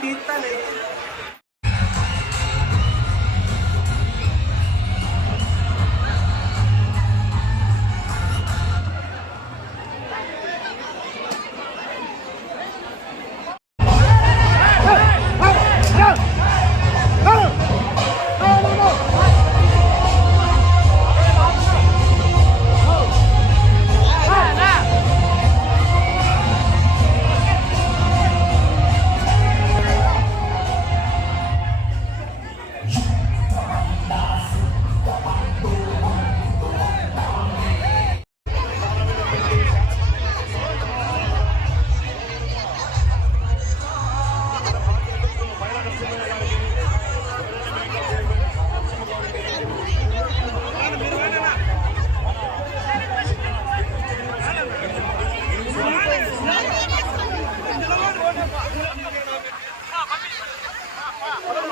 कीर्तन है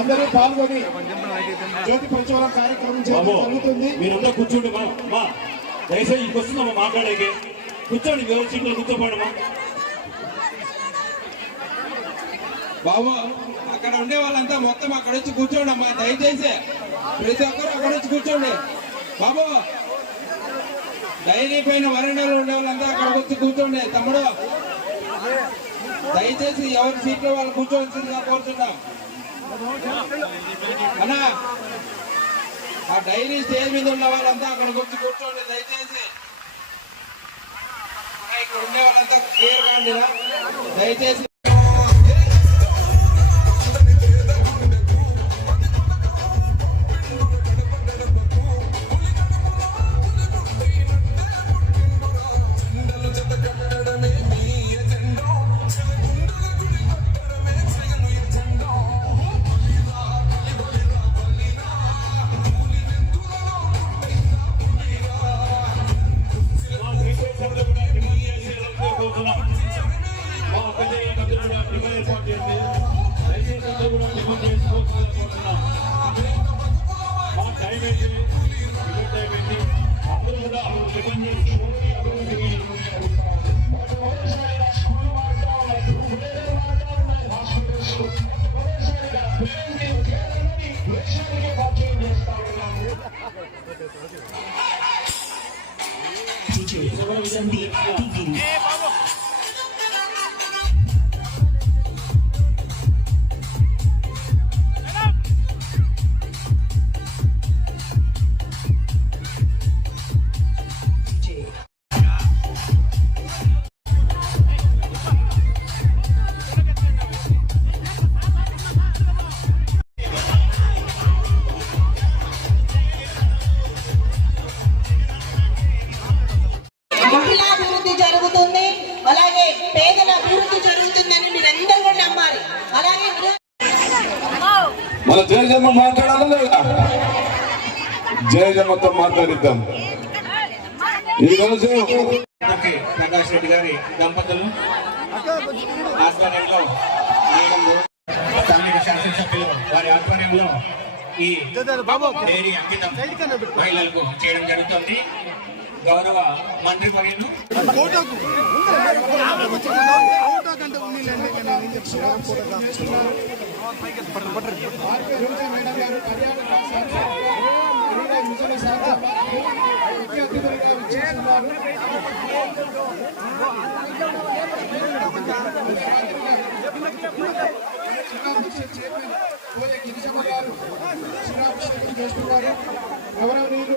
అందరూ పాల్గొని జ్యోతి పంచవరం కార్యక్రమం జరుగుతుంది. మీరంతా కూర్చోండి మా మా. దయచేసి ఇంటికి వస్తుందమ్మా మాట్లాడేకి. కూర్చోండి ఎవరి సీట్లో కూర్చోపోండమ్మా. బాబు అక్కడ ఉండే వాళ్ళంతా మొత్తం అక్కడ వచ్చి కూర్చోండి అమ్మా దయచేసి. ప్రతి ఒక్కరు అక్కడ వచ్చి కూర్చోండి. బాబు డైరీ పైన వరండాలో ఉండే వాళ్ళంతా అక్కడికి వచ్చి కూర్చోండి తమ్ముడు. దయచేసి ఎవరి సీట్లో వాళ్ళు కూర్చోవలసిందిగా కోరుతున్నాం. అన్నా ఆ డైరీ స్టేజ్ మీద ఉన్న వాళ్ళంతా అక్కడికి వచ్చి కూర్చోండి దయచేసి. ఇక్కడ ఉండే వాళ్ళంతా క్లియర్ కాండి దయచేసి 请所有兄弟弟弟 అభివృద్ధి జరుగుతుంది. అలాగే పేదల అభివృద్ధి జరుగుతుందని మీరందరూ కూడా నమ్మాలి. అలాగే మన జయజమ్మ మాట్లాడాలి లేదా జయజమ్మతో మాట్లాడిద్దాం. ఈరోజు ఓకే ప్రకాష్ రెడ్డి గారి దంపతులు ఆధ్వర్యంలో స్థానిక శాసనసభ్యులు వారి ఆధ్వర్యంలో ఈ డైరీ అంకితం మహిళలకు చేయడం జరుగుతుంది. గౌరవ మంత్రి వర్యులు. చైర్మన్ గిరిజమ్మ గారు క్షీరాభిషేకం చేస్తున్నారు గౌరవనీయులు